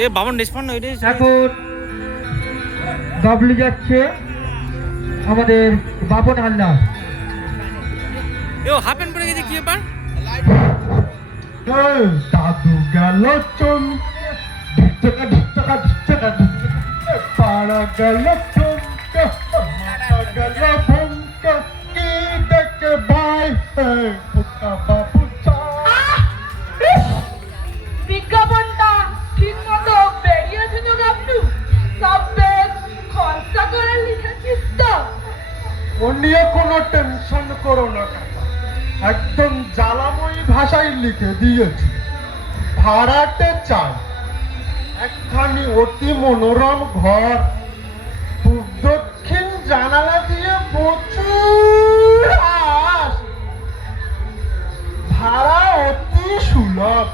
এ Baban respond ওইটাই এখন ডাবলি যাচ্ছে আমাদের বাবন হালদার। এ হাফ প্যান্ট পরে গেছে কি ব্যাপার? দাদু গেল চমকে ঢিকটাকা ঢিকটাকা ঢিকটাকা ঢিকটাকা পাড়া গেল চমকে মাথা গেল ভমকে কি দেখে ভাই ফুটা বাবু বিজ্ঞাপনটা ঠিক মতো বেরিয়েছে তো গাবলু? সব বেশ খরচা করে লিখেছিস তো? ও নিয়ে কোনো টেনশন করো না কাকা, একদম জ্বালাময়ী ভাষায় লিখে দিয়েছি। ভাড়াটে চাই একখানি অতি মনোরম ঘর, পূব দক্ষিণ জানালা দিয়ে প্রচুর আশ, ভাড়া অতি সুলভ।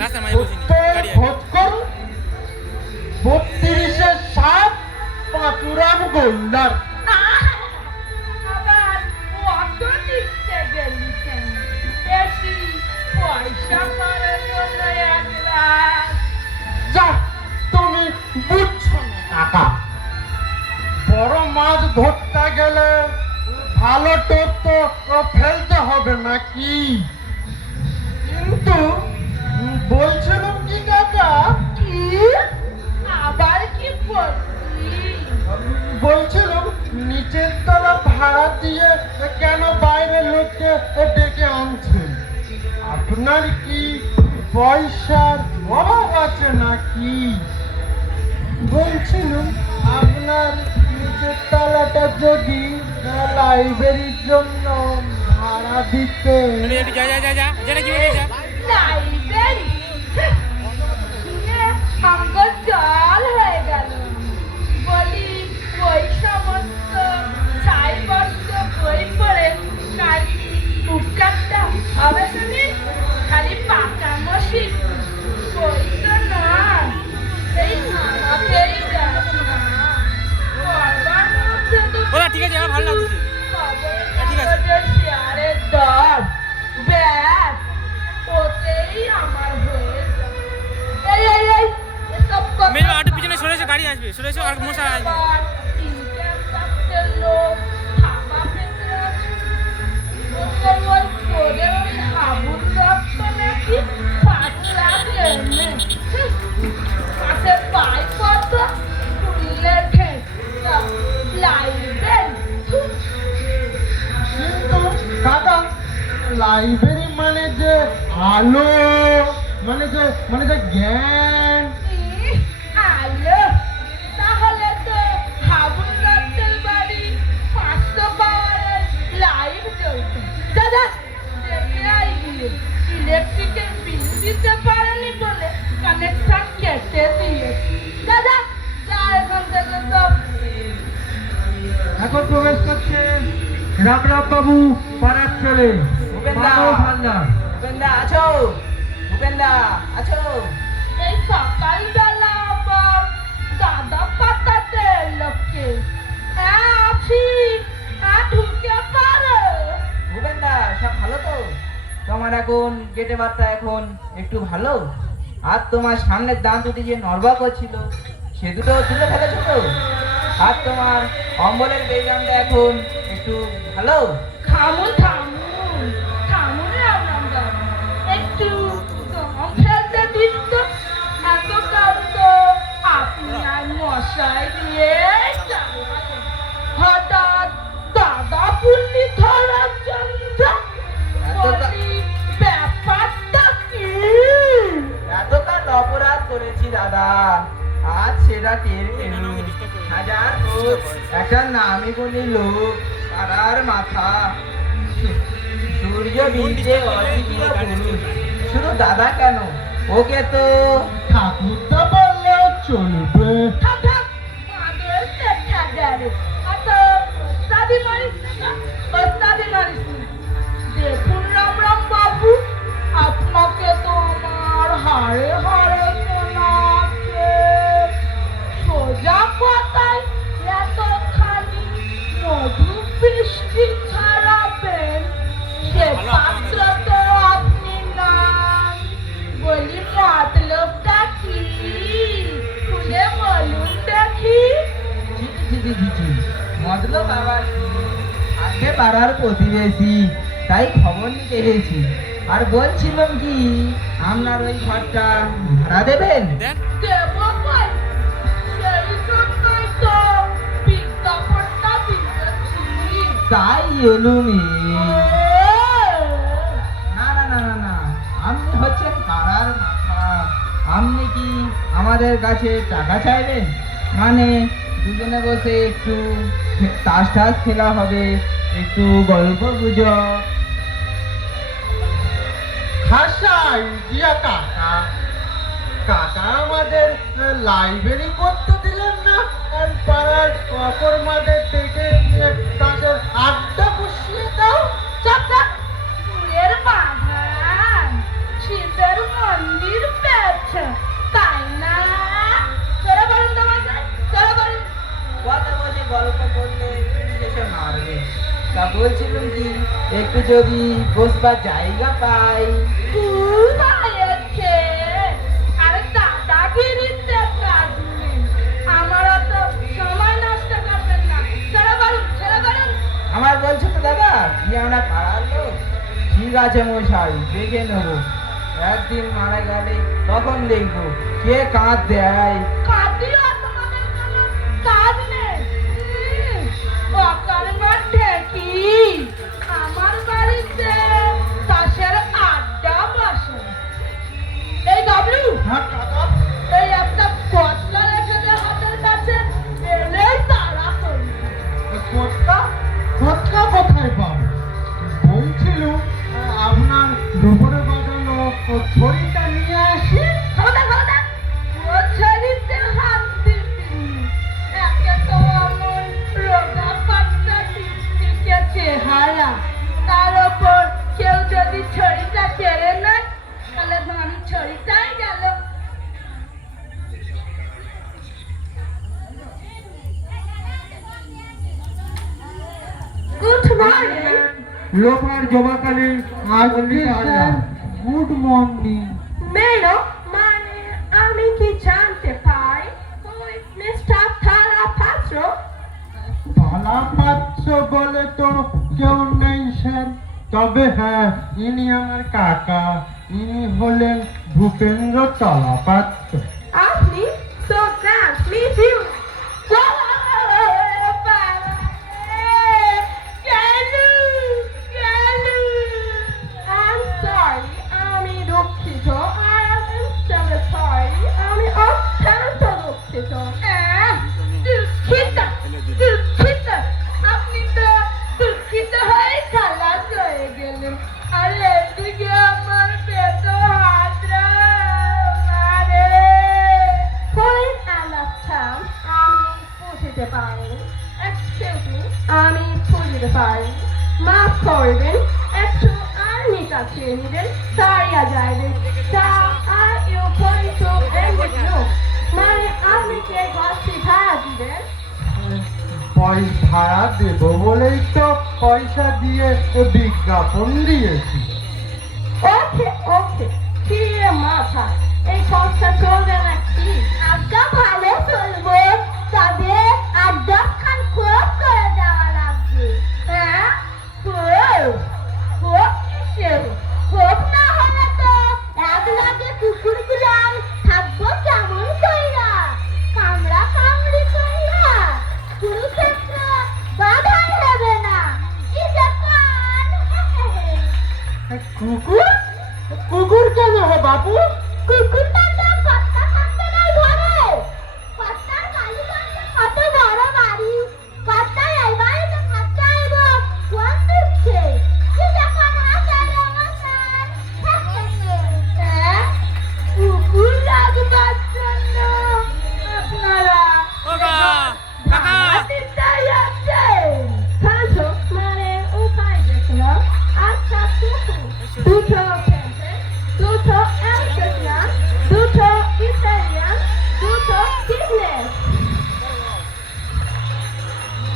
রাস্তা মাঝে বসিনি গাড়ি খোঁজ করুন 32-7 পাঁচুরাম গোল্লার। আবার অত লিখতে গেলি কেন? বেশি পয়সা করার জন্য এক রাত। যা তুমি বুঝছো না কাকা, বড় মাছ ধরতে গেলে ভালো টোপ তো ফেলতে হবে নাকি? কিন্তু বলছিলাম কি কাকা, কি? আবার কি বললি? বলছিলাম নিচের তলা ভাড়া দিয়ে কেন বাইরের লোককে ডেকে আনছেন? আপনার কি পয়সার অভাব আছে নাকি? বলছিলাম আপনার নিচের তলাটা যদি লাইব্রেরির জন্য ভাড়া দিতে। যা যা যা যা যেটা কি বলে যা লাইব্রেরি শুনে আঙ্গুল জল হয়ে গেল। বলি ওই সমস্ত সাইবস্ত বই পড়ে কাল বুককাপটা হবে শুনি? খালি পাকা মশি বই তো নয়, এই নামাতেই যাচ্ছে না। পড়বার মধ্যে তো ওরা ঠিক আছে আমার ভালো লাগছে। ঠিক আছে। খবরের শেয়ারের দর ব্যাস ওতেই আমার হয়ে যায়। এই এসব কথা মেয়ে আটু পিছনে সরে এসো, গাড়ি আসবে, সরে এসো আর মশা আসবে। আবার তিনটে চারটে লোক থাপা পেতে আছে। ওই তোদের ওই হাবুর রক্ত নাকি 5 লাখ এনে পাশে পাই কত তুললে ঘেঁচা লাইব্রেরি। কিন্তু কাকা লাইব্রেরি মানে যে আলো, মানে যে জ্ঞান। আলো তাহলে তো হাবুর রাতের বাড়ি 500 পাওয়ারের লাইট জ্বলত। দাদা দেখে আই গিয়ে ইলেকট্রিকের বিল দিতে পারেনি বলে কানেকশন কেটে দিয়েছি। দাদা যা এখান থেকে সব। এখন প্রবেশ করছে রামরাম বাবু পাড়ার ছেলে বাবু হালদার। ভূপেন্দা আছো? ভূপেন্দা আছো? এই সকালবেলা আবার দাদা পাতাতে লোককে। হ্যাঁ আছি, হ্যাঁ ঢুকে পারো। ভূপেন্দা সব ভালো তো? তোমার এখন গেটে বার্তা এখন একটু ভালো? আর তোমার সামনের দাঁত দুটি যে নড়বা করছিল সে দুটো তুলে ফেলেছো তো? আর তোমার অম্বলের বেগানটা এখন একটু ভালো? থামুন থামুন থামুন রামরামদা, একটু দম ফেলতে দিন তো। এত কাল তো আপনি আর মশাই দিয়ে চালালেন। হঠাৎ দাদা পুল্লি ধরার জন্য বলি ব্যাপারটা কি? এতকাল অপরাধ করেছি দাদা, আজ সেটা টের পেল। হাজার হোক একটা নামি গুণী লোক, পাড়ার মাথা, সূর্য বিন্দে অদ্বিতীয় পুরুষ। শুধু দাদা কেন, ওকে তো ঠাকুরদা বললেও চলবে। থাক থাক, মাদের দেখা গেল। এত ওস্তাদি মারিস না, ওস্তাদি মারিস না। দেখুন রামরাম বাবু, আপনাকে তো আমার হাড়ে হাড়ে শোনা আছে। সোজা কথায় এতখানি মধু বৃষ্টি ছাড়াবেন সে পাত্র তো আপনি না। বলি মতলবটা কি? দেখেছি। মতলব আবার আগে পাড়ার প্রতিবেশী, তাই খবর নিতে এসেছি। আর বলছিলাম কি, আপনার ওই ঘরটা ভাড়া দেবেন? দেন। দেবো কই? সেই জন্যই তো বিজ্ঞাপনটা দিয়েছি। তাই এলুমি। না না না না না, আপনি হচ্ছেন পাড়ার মাথা। আপনি কি আমাদের কাছে টাকা চাইবেন? মানে দুজনে বসে একটু তাস টাস খেলা হবে, একটু গল্প গুজব। হাসাই দিয়া কাকা, কাকা আমাদের লাইব্রেরি করতে দিলেন না, আর পাড়ার অকর্মাদের ডেকে নিয়ে তাদের আড্ডা বসিয়ে দাও। চাপ চাপ, ফুলের বাগান, শিবের মন্দির পেয়েছে, তাই না? চলো বলুন তোমার, চলো বলুন। কথা বসে গল্প করলে এসে মারবে। তা বলছিলাম কি, একটু যদি বসবার জায়গা পাই। খুব হয়েছে। আরে দাদাগিরিতে কাজ নেই। আমার অত সময় নষ্ট করবেন না। চলো বলুন, চলো বলুন। আমার বলছো তো দাদা, কি আমরা পাড়ার লোক? ঠিক আছে মশাই, দেখে নেবো। একদিন মারা গেলে তখন দেখবো কে কাঁধ দেয়। কাঁদিও, তোমাদের কোনো কাজ নেই। অকর্মার ঠেকি। আমার বাড়িতে তাসের আড্ডা বসে। এই বাবলু, হ্যাঁ কাকা, এই একটা পচলা রেখে দে হাতের কাছে, এলেই তাড়া করবি। ফটকা ফটকা কোথায় পাবো? বলছিল আপনার দুপুরে বাজানো ছড়িটা নিয়ে আসি। খবরদার, খবরদার। ও ছেড়িতে হাত দিবি। একে তো অমন রোগা পাতলা টিকটিকে চেহারা, তার ওপর কেউ যদি ছড়িটা কেড়ে নেয়, তাহলে আমি ছড়িটাই গেল। Good morning. লোকার জমাকালী আজকে স্যার গুড মর্নিং। মেলো মানে আমি কি জানতে পাই ওই মিস্টার থালা পাত্র? ভালা পাচ্ছ বলে তো কেউ নেই স্যার, তবে হ্যাঁ, ইনি আমার কাকা। ইনি হলেন ভূপেন্দ্র তলাপাত্র। আপনি so glad meet you. I'm sorry, আমি দুঃখিত। I am extremely sorry, আমি অত্যন্ত দুঃখিত। দুঃখিত, দুঃখিত। আপনি তো দুঃখিত হয়ে খালাস হয়ে গেলেন। আরে এদিকে আমার পেট হাতরা মারে। Point and of time, আমি বুঝতে পারি। Excuse me, আমি বুঝতে পারি। মাফ করবেন, একটু আর্মি কাছে নিবেন, সারিয়া যাইবেন। তা are you going to end with you? মানে আপনি কে গাছটি ভাড়া দিবেন? ভাড়া দেবো বলেই তো পয়সা দিয়ে বিজ্ঞাপন দিয়েছি। ওকে ওকে, ফিরে মাথা, এই সংস্থা চলবে নাকি? আড্ডা ভালো চলবে, তবে আড্ডা খান খুব করে দেওয়া লাগবে। হ্যাঁ, খুব খুব কিসের? খুব না হলে তো এক লাগে কুকুর গুলাম থাকবো কেমন কইরা? কামড়া কামড়ি কইরা কুরুক্ষেত্র বাধাই হবে না। কি দেখুন, কুকুর? কুকুর কেন হে বাবু? কুকুরটা তো কর্তা থাকবে না ঘরে। কর্তার বাড়ি বলতে কত বড় বাড়ি। কর্তা এই বাড়িতে থাকতে আইব কোন দুঃখে? কি দেখুন আসার অবসান। কুকুর রাখবার জন্য আপনারা ওগা, কাকা। ভাড়াটিটাই আছেন। খাসো মানে উপায় দেখলাম। আচ্ছা কুকুর দুটো পেঁপে, দুটো অ্যামস্টারডাম, দুটো ইটালিয়ান, দুটো কিডনেপ।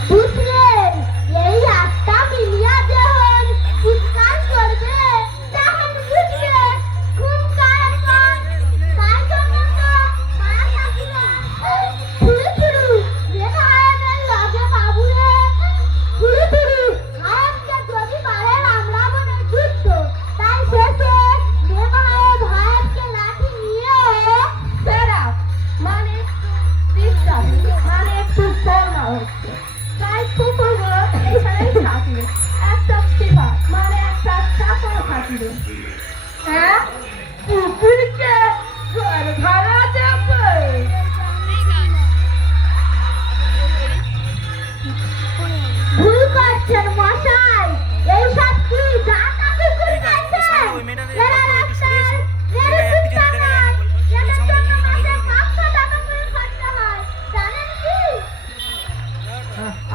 বুঝলেন? এই আটটা মিলিয়া যখন চিৎকার করবে, তখন বুঝবেন ঘুম কার তাই জন্য তো মারা থাকিল। শুরু শুরু যে ধরনের লব হ্যাঁ পুকুরকে ঘর ভাড়া দেবে ভুল করছেন মশাই এইসব কি জানা পুকুর ঠিক আছে, আছে ওই মেয়েটাকে একটু সরিয়ে এসো। পিছনে দেখা যায়নি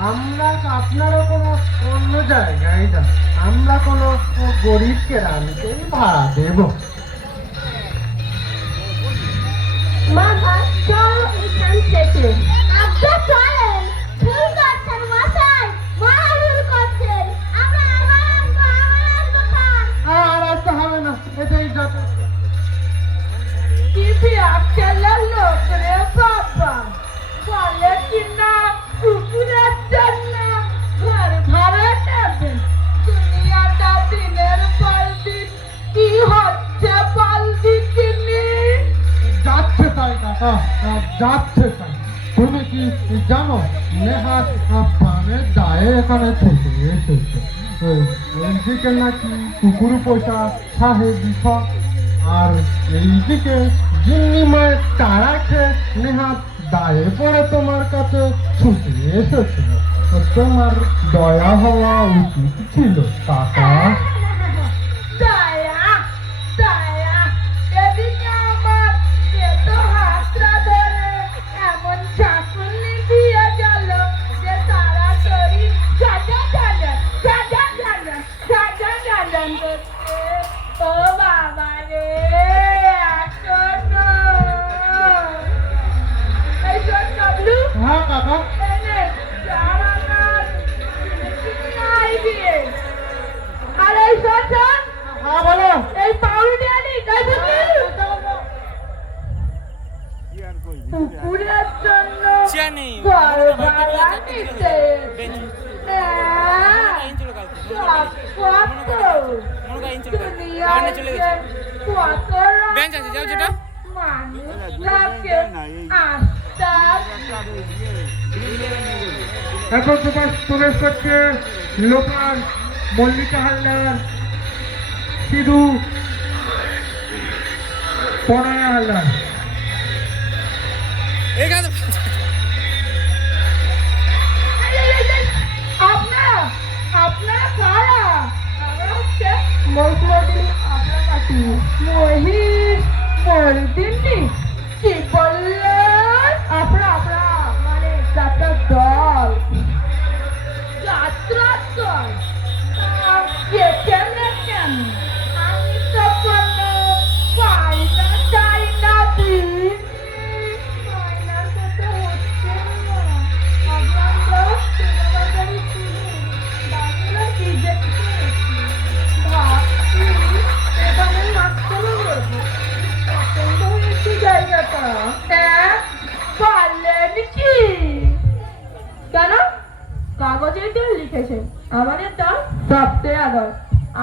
আমরা আপনারও কোনো অন্য জায়গায় না, আমরা কোনো গরিব কেরানিকেই ভাড়া দেবো। মামা চলো এখান থেকে আব্বা চলেন ভুল করছেন মশাই মহা ভুল করছেন আমরা আবার আসবো খান আর আসতে হবে না, এটাই যথেষ্ট। টিভি আটকেলে লোক রে বাবা বলে কিনা কুকুরের জন্য ঘর ভাড়া নেবেন দুনিয়াটা দিনের পর দিন কি হচ্ছে পাল্টি কিনি যাচ্ছে তাই কাকা, যাচ্ছে তাই। তুমি কি জানো নেহাত প্রাণের দায়ে এখানে থেকে এসেছে। এইদিকে নাকি কুকুর পোষা সাহেব বিষয়, আর এইদিকে জিন্নি মায়ের তারা খেয়ে নেহাত দায়ে পড়ে তোমার কাছে ছুটে এসেছিল। তোমার দয়া হওয়া উচিত ছিল কাকা। দয়া দয়া এদিকে আমার পেটো হাতটা ধরে এমন ঝাঁকুনি দিয়ে গেল যে তাড়াতাড়ি সাজা করছে ও বাবা রে এখন এই সব কাবলু হ্যাঁ কাকা। এনে যারা নাই দিয়ে আর এই সব হ্যাঁ বলো। এই পাউরুটি আনি তাই বুঝলি পুকুরের জন্য চেয়ার নেই ঘর ভাড়া নিতে বেঞ্চ আছে, যাও যেটা। এখন প্রবেশ করছে লোকাল মল্লিকা হালদার, সিধু পনায়া হালদার। এখানে আপনারা কারা? আমরা হচ্ছে মহিষ আপনার কাছে মহিষ মহিষিনী কি বললেন? আপনারা মানে যাত্রার দল কেমন কেন আমি তো কোনো পায়না চাই না দিন পায়নার কথা হচ্ছে না আপনার বাজারে বাংলা কি দেখছি ভাবছি এখানে মাঝখানে বলবো পছন্দ হয়েছে জায়গাটা হ্যাঁ পারলেন কি কেন কাগজে তো লিখেছেন আমাদের দল সবচেয়ে আদর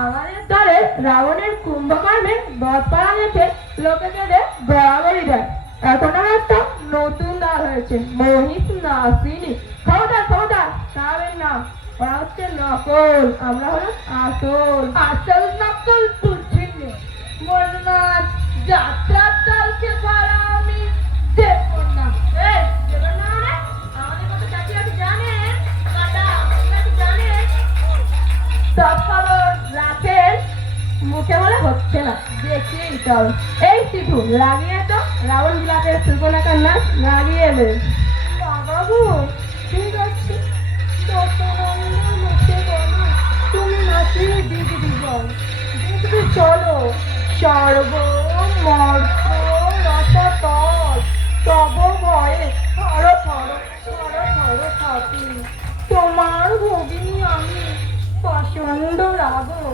আমাদের দলে রাবণের কুম্ভকর্ণে বধ করা গেছে লোকেদের বরাবরই দেয় এখন একটা নতুন দল হয়েছে মহিষ নাসিনী খবরদার তাহলে না ওরা হচ্ছে নকল আমরা হলো আসল নকল বুঝিনি বললাম যাত্রার দলকে ভাড়া আমি দেবো না এই দেবো না মানে আমাদের মতো চাকরি আছে জানেন জানেন সব খবর রাখেন মুখে বলে হচ্ছে না দেখিয়ে চল এই সিধু লাগিয়ে তো রাবণ বিলাপের সুর্পনাখার নাচ লাগিয়ে এলে বাবু ঠিক আছে তুমি নাচিয়ে দিদি বল দেখবি চলো সর্ব মর্ত রসতল তব ভয়ে থর থাকি তোমার ভগিনী আমি পছন্দ রাগো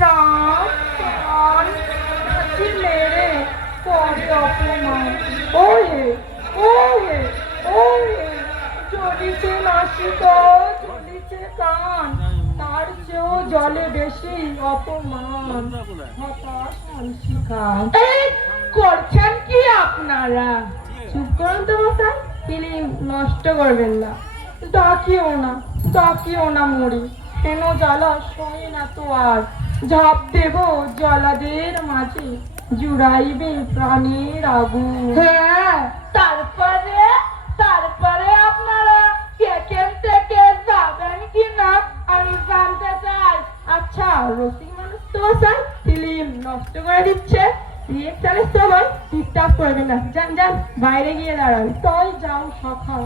না প্রাণ হাসি মেরে করে অপমান ও হে জ্বলিছে নাসিকা জ্বলিছে কান তার চেয়েও জলে বেশি অপমান হতাশ হাসিকা এই করছেন কি আপনারা চুপ করুন তো মশাই তিনি নষ্ট করবেন না ডাকিও না মরি কেন জ্বালা সয় না তো আর ঝাঁপ দেব জলাদের মাঝে, জুড়াইবে প্রাণের আগুন। হ্যাঁ, তারপরে আপনারা এখান থেকে যাবেন কিনা আমি জানতে চাই। আচ্ছা, রসিক মানুষ তো স্যার ফিল্ম নষ্ট করে দিচ্ছে, রিয়েকশনের সময় ডিস্টার্ব করবে না। যান যান, বাইরে গিয়ে দাঁড়ান। তাই যাও সখা,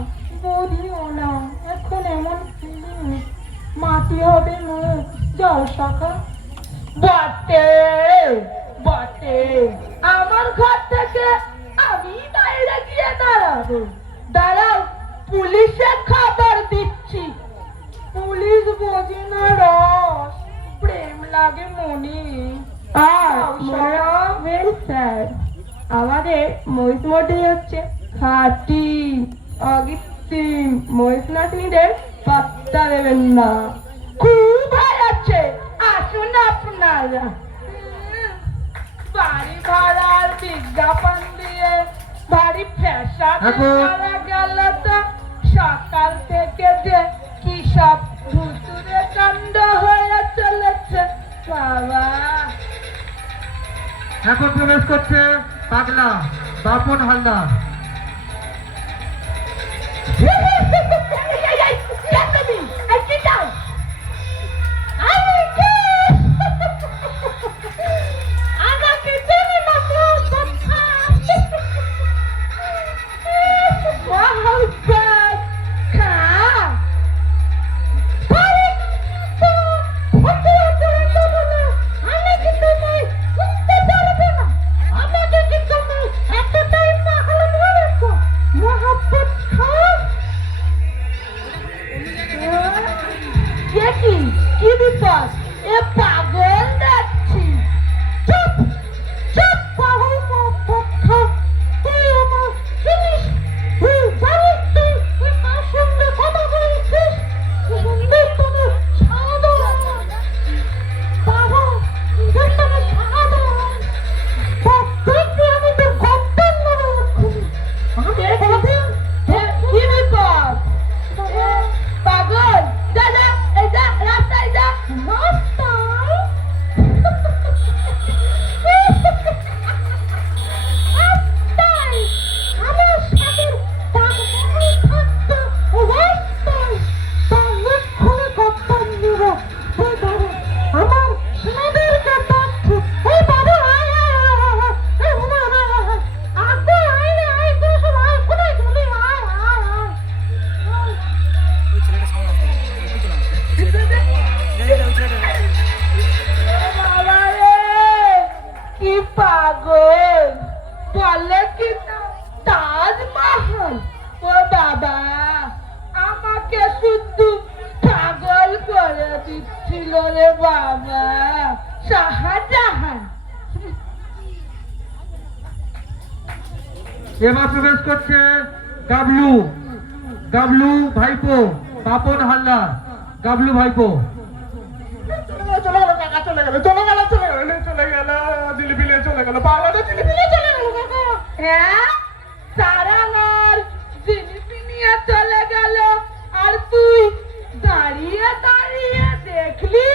বলিও না এখন এমন ফিল্ম, মাটি হবে মুখ। যাও সখা। বটে বটে, আমার ঘর থেকে আমি বাইরে গিয়ে দাঁড়াবো। দাঁড়াও, পুলিশে খবর দিচ্ছি। পুলিশ বোঝে না রস, প্রেম লাগে মনে। স্যার, আমাদের মহিষ মঠে হচ্ছে খাঁটি অকৃত্রিম মহিষ নাতনিদের পাত্তা দেবেন না। খুব ভাই আছে, আসুন আপনারা। বাড়ি ভাড়ার বিজ্ঞাপন দিয়ে বাড়ি ফ্যাশন করা গেল তো সকাল থেকে যে কি সব ভুতুরে কাণ্ড হয়ে চলেছে বাবা। এখন প্রবেশ করছে পাগলা বাপন হালদার। কি বিপদ? এ পাগল যাচ্ছি। চুপ চুপ, পাগল কথা। তুই আমার চিনিস? তুই জানিস তুই কার সঙ্গে কথা বলছিস? সুন্দর তোকে ছাড়ো বাবা, তোকে ছাড়ো। আমি তো গপ্পন নেবো। কি বিপদ? পাগল, যা যা, এই যা, রাস্তায় যা। রাস্তায়? রাস্তায়? আমার সাথে পাগল থাকতো রাস্তায়। তাহলে খুলে গপ্পন নেব। এই বাবা, আমার সোনাদেরকে ডাকছি। এই বাবা, আয় আয় আয় আয়। এই বাবা, আয় আয় আয়। আগে আয় রে, আয় তো সব আয়। কোথায় গেলি? আয় আয় আয়। ওই ছেলেটা সামনে আসছে, ওই পিছনে আসছে। ওই ছেলেটা বাবা রে, কি পাগল বলে কি না তাজমহল। ও বাবা, আমাকে শুধু পাগল করে দিচ্ছিল রে বাবা শাহজাহান। এবার প্রবেশ করছে গাবলু গাবলু ভাইপো বাপন হালদার। গাবলু ভাইপো। চলে গেল কাকা, চলে গেল দিলিপিলে চলে গেল, বাংলাদেশ দিলিপিলে চলে গেল কাকা। হ্যাঁ, সারানোর জিনিস নিয়ে চলে গেল আর তুই দাঁড়িয়ে দাঁড়িয়ে দেখলি?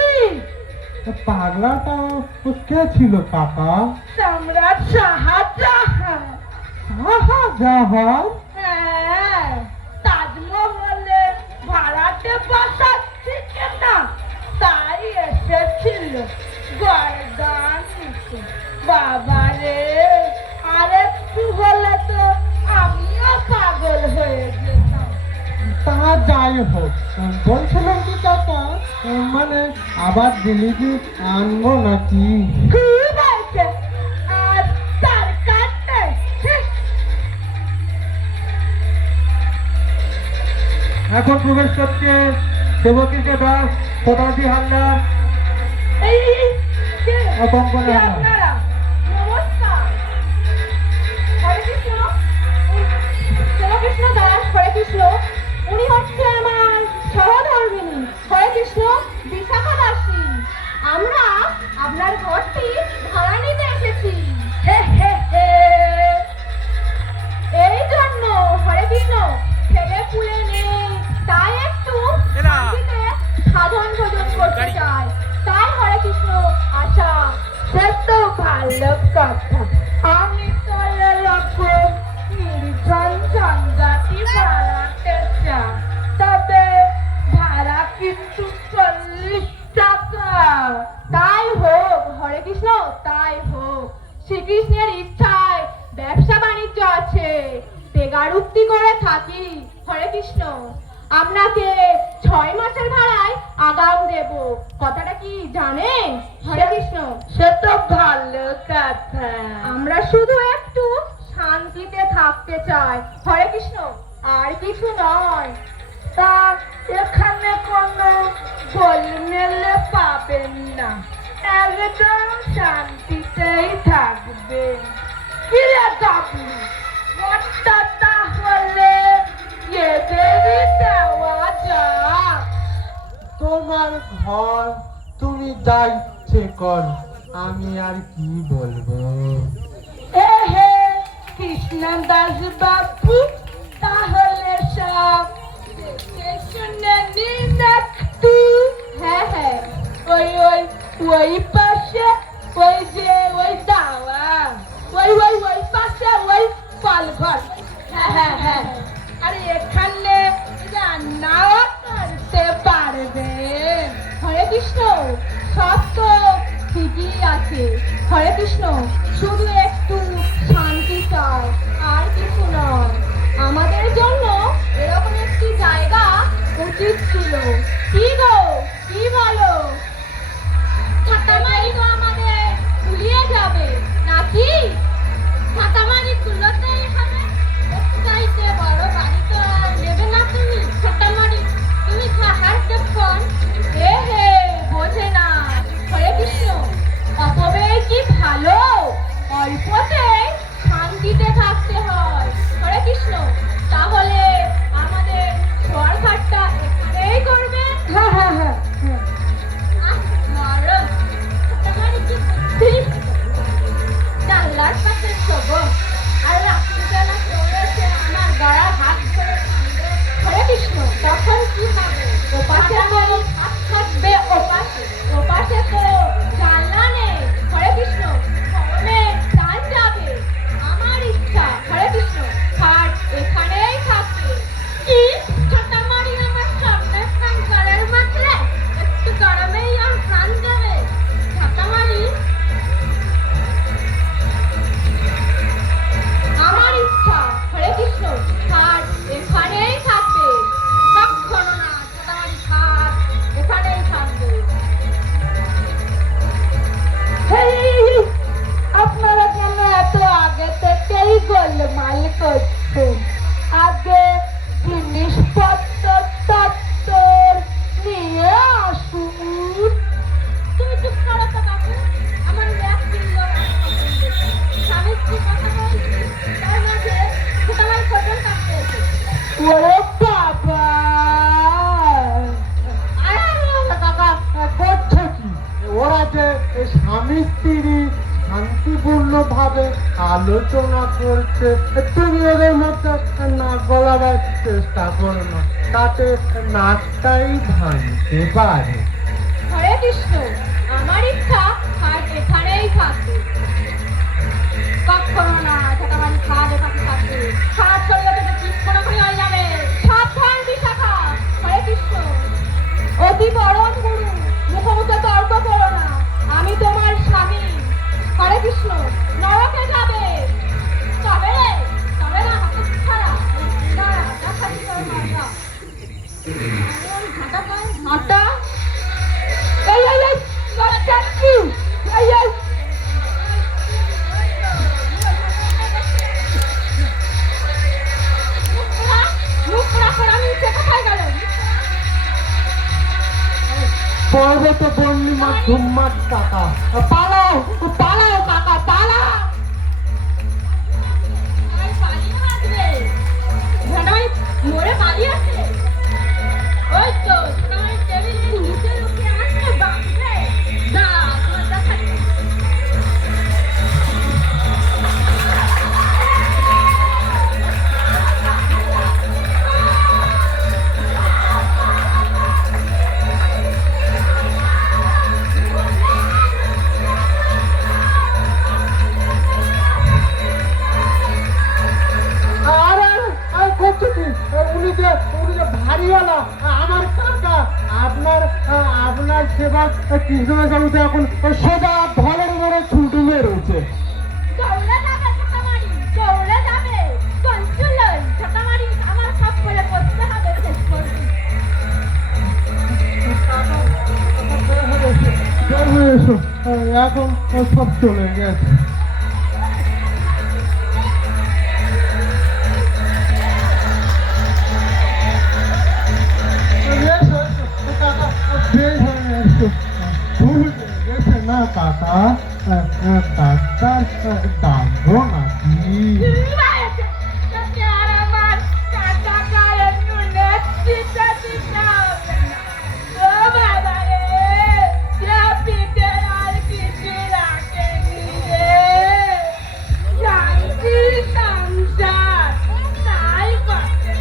পাগলাটা কে ছিল কাকা? সম্রাট শাহজাহান। শাহজাহান? হ্যাঁ, তাজমহলে ভাড়াটে বসাচ্ছি কেনা, তাই এসেছিল গয়দান নিতে। বাবা রে, আর একটু হলে তো আমিও পাগল হয়ে যেতাম। তা যাই হোক, বলছিলাম কি কাকা, মানে আবার জিলিপি আনবো নাকি? খুব আছে, আর দরকার নেই। এখন প্রবেশ করছে দেবকীকে দাস প্রতাপী হালদার। এই কে? কঙ্কনা কে হালদার। আপনারা? নমস্কার। হরে কৃষ্ণ। দেবকৃষ্ণ দাস, হরে কৃষ্ণ। উনি হচ্ছে আমার সহধর্মিণী। হরে কৃষ্ণ, বিশাখা দাসী। আমরা আপনার ঘরটি ভাড়া নিতে এসেছি। হে হে হে। এই জন্য হরে কৃষ্ণ, ছেলে পুলে নেই, তাই একটু এরা। শান্তিতে সাধন ভোজন করতে গাড়ি। চাই। তাই হরে কৃষ্ণ ভালো কথা। আমি তো এরকম নির্জন জনজাতি বাড়াতে চাই, তবে ভাড়া কিন্তু 40 টাকা। তাই হোক হরে কৃষ্ণ, তাই হোক। শ্রীকৃষ্ণের ইচ্ছায় ব্যবসা বাণিজ্য আছে, তেগারুক্তি করে থাকি। হরে কৃষ্ণ, আপনাকে 6 মাসের ভাড়ায় আগাম দেব, কথাটা কি জানেন? হরে কৃষ্ণ। সে তো ভালো কথা, আমরা শুধু একটু শান্তিতে থাকতে চাই। হরে কৃষ্ণ, আর কিছু নয়। তা এখানে কোনো গোলমেলে পাবেন না, একদম শান্তিতেই থাকবেন। কি রে গাবলু, ঘরটা তাহলে এদেরই দেওয়া যাক। তোমার ঘর তুমি যা ইচ্ছে কর, আমি আর কি বলবো। হে কৃষ্ণদাস বাবু, তাহলে সব দেখে শুনে নিন একটু। হ্যাঁ হ্যাঁ, ওই পাশে ওই যে ওই দাওয়া, ওই পাশে ওই কলঘর। হ্যাঁ হ্যাঁ হ্যাঁ, আর এখানে রান্নাও করতে পারবে। হরে কৃষ্ণ, সব তো ঠিকই আছে। হরে কৃষ্ণ, শুধু একটু শান্তি চাই, আর কিছু নয়। আমাদের জন্য এরকম একটি জায়গা উচিত ছিল। কি গো, কি বলো? ছাতামারি তো আমাদের ভুলিয়ে যাবে নাকি? ছাতামারি গুলোতেই হবে, চাইতে বড় বাড়ি তো আর নেবে না তুমি। ছাতামারি তুমি খাহার কেমন? হে বোঝে না। হরে কৃষ্ণ, অপব্যয় কি ভালো? অল্পতে শান্তিতে থাকতে হয়। হরে কৃষ্ণ, তাহলে আমাদের শোয়ার ঘাটটা এখানেই করবে। হ্যাঁ হ্যাঁ হ্যাঁ, নরম ছাতামারি কি বুদ্ধি! জানলার পাশে শোবো, আর রাত্রিবেলা চৌরাতে আমার গলা হাত ধরে কাঁদবে। হরে কৃষ্ণ, তখন কি হবে? ওপাশে তো হাত থাকবে, ওপাশে তো জানলা নেই। হরে কৃষ্ণ, গরমে প্রাণ যাবে। আমার ইচ্ছা হরে কৃষ্ণ, খাট এখানেই থাকবে। কি ছাতামারি আমার সামনে কাঙ্কালের মাঠে একটু গরমেই আর প্রাণ যাবে? ছাতামারি আমার ইচ্ছা হরে কৃষ্ণ, খাট এখানেই থাকবে। কখনো না, ছাতামারি খাট এখানেই থাকবে। আপনারা কেন এত আগে থেকেই গোলমাল করছেন? আগে জিনিসপত্র তত্তর নিয়ে আসুন। তুমি চুপ করো তো কাকু, আমার ব্যাগ কিনলো স্বামী স্ত্রী কথা বলছি, তার মাঝে তোমার ফসল কাটতে এসেছি। ওরে বাবা, কাকা করছো কি? ওরা যে স্বামী স্ত্রী শান্তিপূর্ণ ভাবে আলোচনা করছে, তুমি ওদের মধ্যে নাক গলাবার চেষ্টা করো না, তাতে নাকটাই ভাঙতে পারে। হরে কৃষ্ণ, আমার ইচ্ছা খাট এখানেই থাকবে। কখনো না, ছাতামারি খাট এখানে থাকবে। খাট চলে গেলে ঠিক কোনোখানি হয়ে যাবে। সাবধান বিশাখা। হরে কৃষ্ণ, অতি পরম গুরু, মুখে তর্ক করো না, আমি তোমার স্বামী। হরে কৃষ্ণ, নরকে যাবে। তবে না, হাতে ছাড়া দাঁড়া, দেখাচ্ছি তোর মাথা। এই করছেন কি? এই মুখরা করে আমি কোথায় গেলেন? পর্বত পূর্ণিমা ধুম্মার কাকা, পালাও পালাও কাকা পালাও। আমার পালিয়ে আসবে, ঘনাই মরে পালিয়ে আসে। ওই তো ঘনাই টেবিল পুলিশের উপরে আসছে, বাপরে দা কথা থাকে। কৃষ্ণবাবু তো এখন সোজা ধলের উপরে ছুটু বেরোচ্ছে। চৌড়ে যাবে ছোটামারি, চৌড়ে যাবে। কঞ্চুলই ছোটামারি, আমার সব করে করতে হবে শেষ করবি। এখন সব চলে গেছে। না কাকা, ডাক্তার ডাকবো নাকি? তোকে আর আমার কাঁচা গায়ে নুনে চিটা দিতে হবে না। ও বাবা রে, পিঠে আর কিছু রাখেনি রে। শান্তি সংসার তাই করতে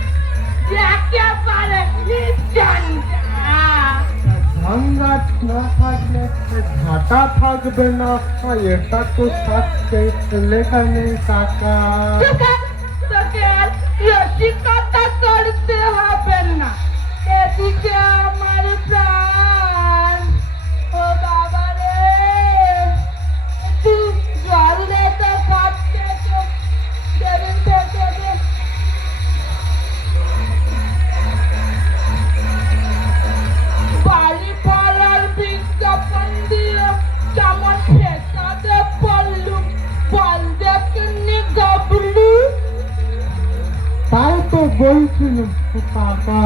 একেবারে নিশ্চন্দা। ঝঞ্ঝাট না থাকলে ঝাঁটা থাকবে না, এটা তো থাকতে লেখা নেই কাকা। তোকে আর রসিকতা করতে হবে না। এদিকে আমার প্রাণ, ও বাবা রে, একটু জল দে তো কাঁদতে তো দেবেন থেকে দে। বাড়ি পাড়ার বিজ্ঞাপন দিয়ে কেমন ফেসাদে পড়লুম, বল দেখনি গাবলু। তাই তো বলছিলাম কাকা,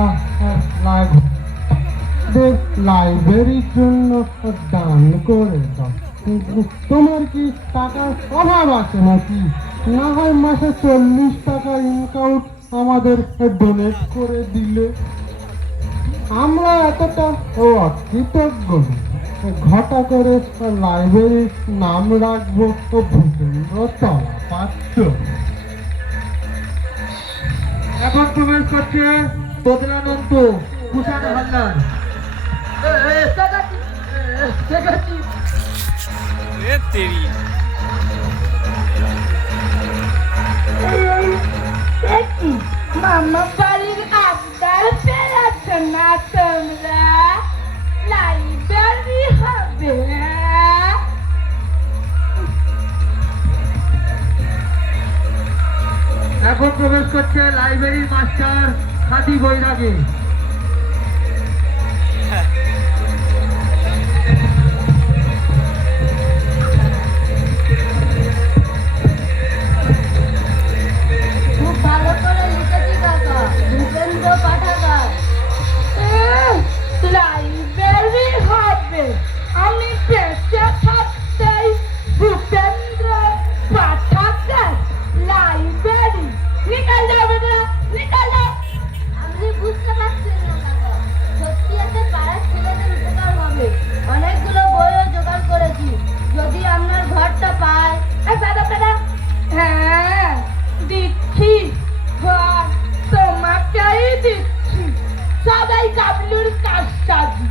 লাইব্রেরির জন্য দান করে দাও। তোমার কি টাকার অভাব আছে নাকি? না হয় মাসে 40 টাকা ইনকাম আমাদের ডোনেট করে দিলে। আমরা এতটা অকৃতজ্ঞ নই। ঘটা করে লাইব্রেরির নাম রাখবো ভূপেন্দ্র তলা পাত্র। এখন প্রবেশ করছে বদলানন্দ কুষাণ হালদার। এ তেরি মামা বাড়ির আবদার ফেরাচ্ছ না তোমরা? লাইব্রেরি হবে। এখন প্রবেশ করছে লাইব্রেরির মাস্টার সাথী বৈরাগী। খুব ভালো করে লিখেছি কাকা, ভূপেন্দ্র পাঠাগার। লাইব্রেরি হবে, আমি বেঁচে থাকতেই ভূপেন্দ্র পাঠাগার লাইব্রেরি। নিকাল যাবে না, নিকাল যাও। আপনি বুঝতে পারছেন না কাকা, সত্যি এতে পাড়ার ছেলেদের উপকার হবে। অনেকগুলো বইও জোগাড় করেছি, যদি আপনার ঘরটা পায়। হ্যাঁ দিচ্ছি, ঘর তোমাকেই দিচ্ছি। সবাই গাবলুর কাজটাজি।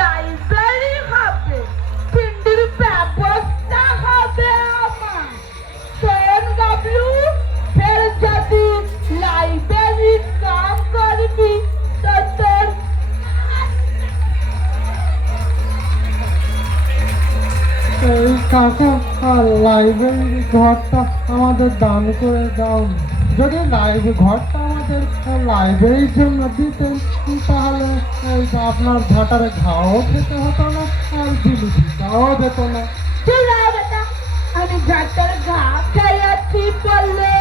লাইব্রেরি হবে, পিন্ডির ব্যবস্থা হবে আমার। শোন গাবলু, ফের যদি লাইব্রেরির কাম করবি তো তোর এই কাকা, লাইব্রেরির ঘরটা আমাদের দান করে দাও। যদি ঘরটা আমাদের লাইব্রেরির জন্য দিতেন, তাহলে আপনার ঝাঁটারে ঘাও খেতে হতো না, আর বিলিপিটাও যেত না। চুলা বেটা, আমি ঝাঁটার ঘা খেয়েছি বললে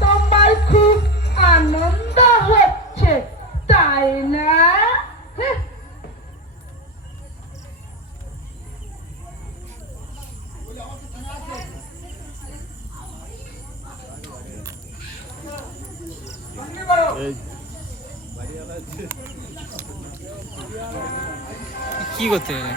তোমার খুব আনন্দ হচ্ছে, তাই না? কি করতে গেলে?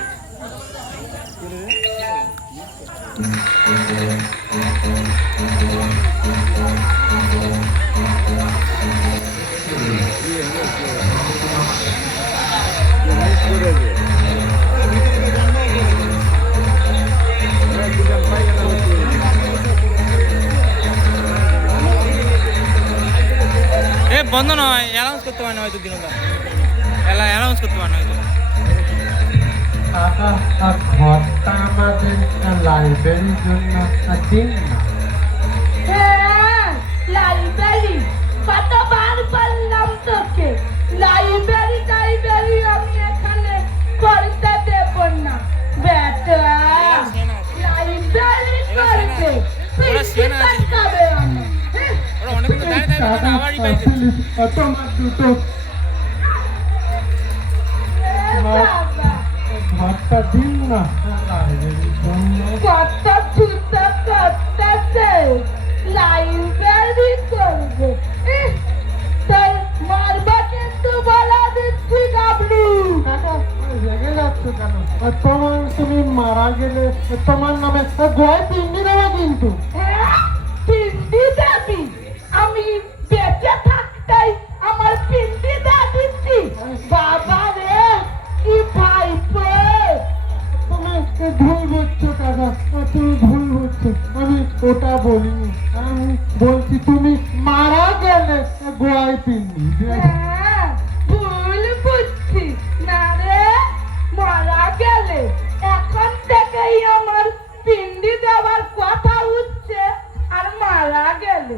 বন্ধ নয়, অ্যালাউন্স করতে পারে না হয়তো দিনটা, অ্যালাউন্স করতে পারে না হয়তো। কাকা ঘরটা আমাদের লাইব্রেরির জন্য দিন না। হ্যাঁ, লাইব্রেরি কতবার বললাম তোকে, লাইব্রেরি টাইব্রেরি আমি এখানে করতে দেব না বেটা, লাইব্রেরি করবে ওরা সেনা আছে। শিখাবে আমার। ওরা অনেকক্ষণ দাঁড়িয়ে দাঁড়িয়ে আবারই পাইছে। তোমার দুটো বাবা ঘরটা দিন না লাইব্রেরির জন্য। কত ছুতো করতেছে, লাইব্রেরি করবে। তোর মারবা কিন্তু বলা দিচ্ছি গাবলু। কাকা রেগে যাচ্ছ কেন? তুমি মারা গেলে তোমার নামে গোয়ায় পিন্ডি দেবো কিন্তু। হ্যাঁ, পিন্ডি দাবি? আমি বেঁচে থাকতেই আমার পিন্ডি দা দিচ্ছি? বাবা রে, কি ভাইপো! তুমি ভুল বুঝছো কাকা, তুমি ভুল বুঝছো। আমি ওটা বলিনি, আমি বলছি তুমি মারা গেলে গোয়ায় পিন্ডি দেবো। হ্যাঁ, ভুল বুঝছি না রে, মারা গেলে এখন থেকেই আমার পিন্ডি দেওয়ার কথা উঠছে, আর মারা গেলে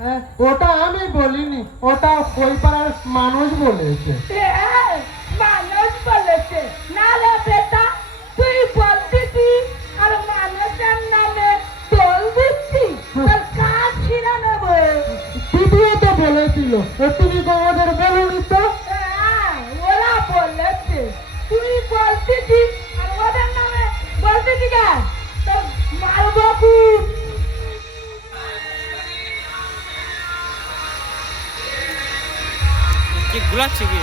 হ্যাঁ, ওটা আমি বলিনি, ওটা ওই পাড়ার মানুষ বলেছে। হ্যাঁ, মানুষ বলেছে না রে বেটা, তুই বলছিস আর মানুষের নামে দোল দিচ্ছি, তোর কাজ ছিঁড়ে নেবো। দিদিও তো বলেছিল, তুমি তো আমাদের বলনি তো। হ্যাঁ, ওরা বলেছে, তুই বলছিস আর ওদের নামে বলছিস কেন? তোর মারবো খুব। কি গুলাচ্ছে কি?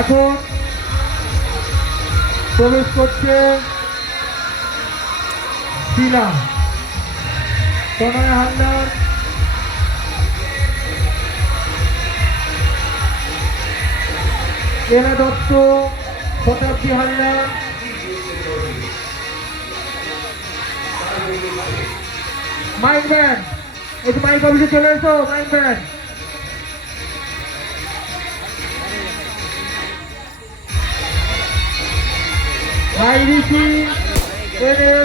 এখন প্রবেশ করছে শিলা, তনয় হালদার, এলা দত্ত, শতাব্দী হালদার, মাইক ব্যান্ড, একটু মাইক অফিসে চলে এসো। মাইক ব্যান্ড, আইরিসি এদের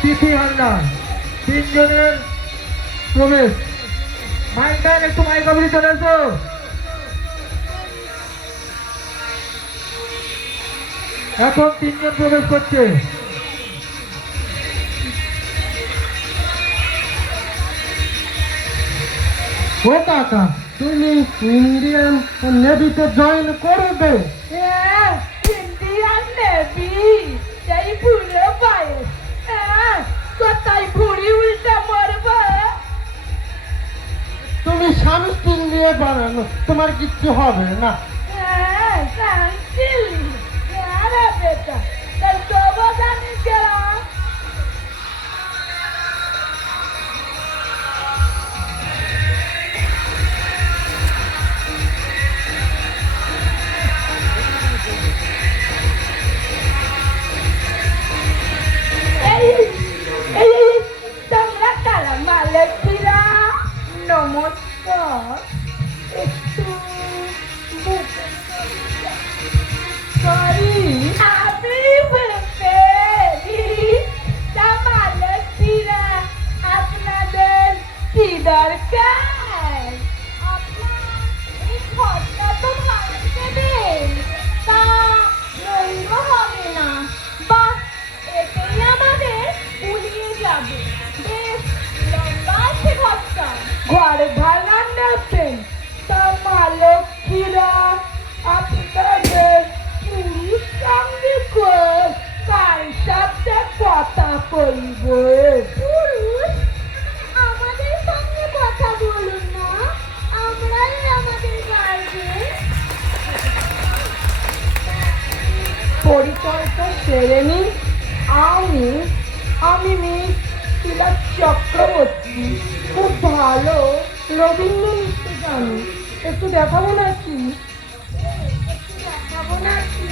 তিথি হালদার, তিনজনের প্রবেশ। মাইক ব্যান্ড, একটু মাইক অফিসে চলে এসো। এখন তিনজন প্রবেশ করছে। ও কাকা, তুমি ইন্ডিয়ান নেভিতে জয়েন করবে? হ্যাঁ, ইন্ডিয়ান নেভি, এই বুড়ো বয়স। হ্যাঁ, কোথায় ভুড়ি উল্টা মরবো? তুমি স্বামী স্ত্রী নিয়ে বানানো, তোমার কিচ্ছু হবে না। হ্যাঁ, শান্তিলি। হ্যাঁ রে বেটা, তোর তবু জানিস গেলাম। তোমরা কারা মালিকরা? নমস্কার, একটু সরি, আমি বলতে মালিকরা, আপনাদের কি দরকার? আপনার এই ঘরটা তো ভাড়া দেবেন, তা রইল হবে না। বাহ, এতেই আমাদের গুলিয়ে যাবে। বেশ লম্বা আছে ঘরটা। ঘর ভাড়া নেবেন? তা মালিকরা আপনাদের পুলিশ সঙ্গে কার সাথে কথা বলবো? পুরুষ, আমাদের সঙ্গে কথা বলুন না, আমরাই আমাদের গার্জেন। পরিচয়টা সেরে নিন। আমি মিস শিলা চক্রবর্তী, খুব ভালো রবীন্দ্র নৃত্য জানো, একটু দেখাবো নাকি? দেখাবো নাকি?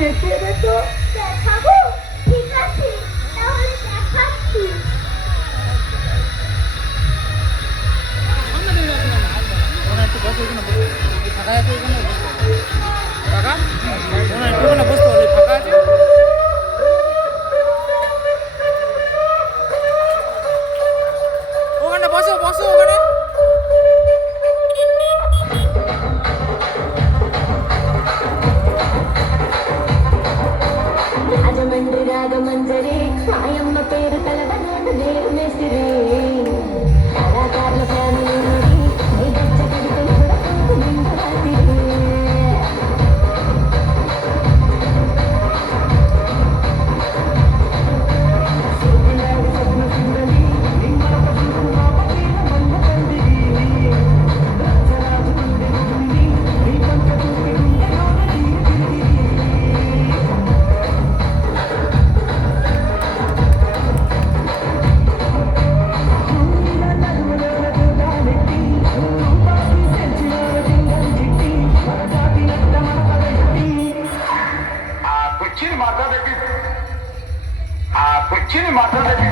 দেখিয়ে দে তো। দেখাবো? ঠিক আছে, তাহলে দেখাচ্ছি। ওখানে একটু বসো, ওখানে বসো। ফাঁকা আছে ওখানে বসো। কাকা ওখানে একটু ওখানে বসতে বলে, ফাঁকা আছে। ওখানে বসো বসো ওখানে। రాజమండ్రి రాగమంజరి మాయమ్మ పేరు తలవనాడు నేను మేస్తిరి కళాకారుల ఫ్యామిలీ ఈ గచ్చ కడితే చూడకు నిండు రాత్రి Chini mata de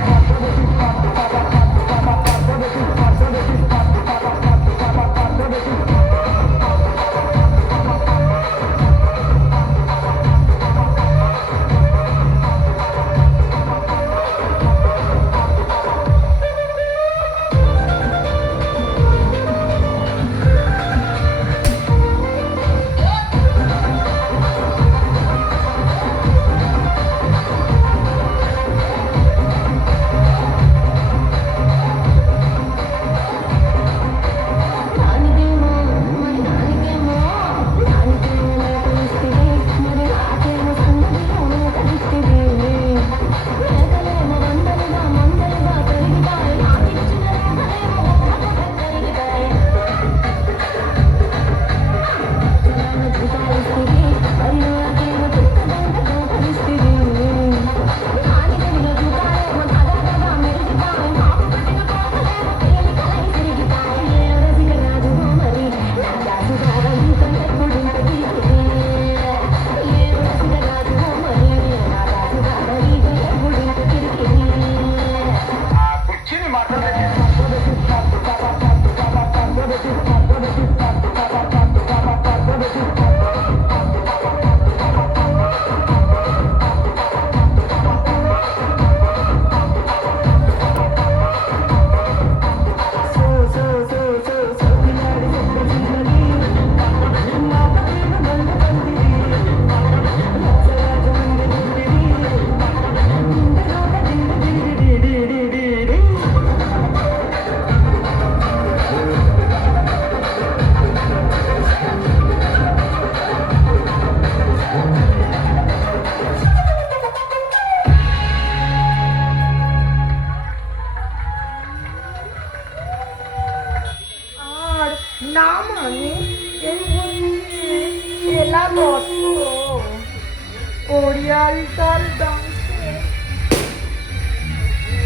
oriental dance.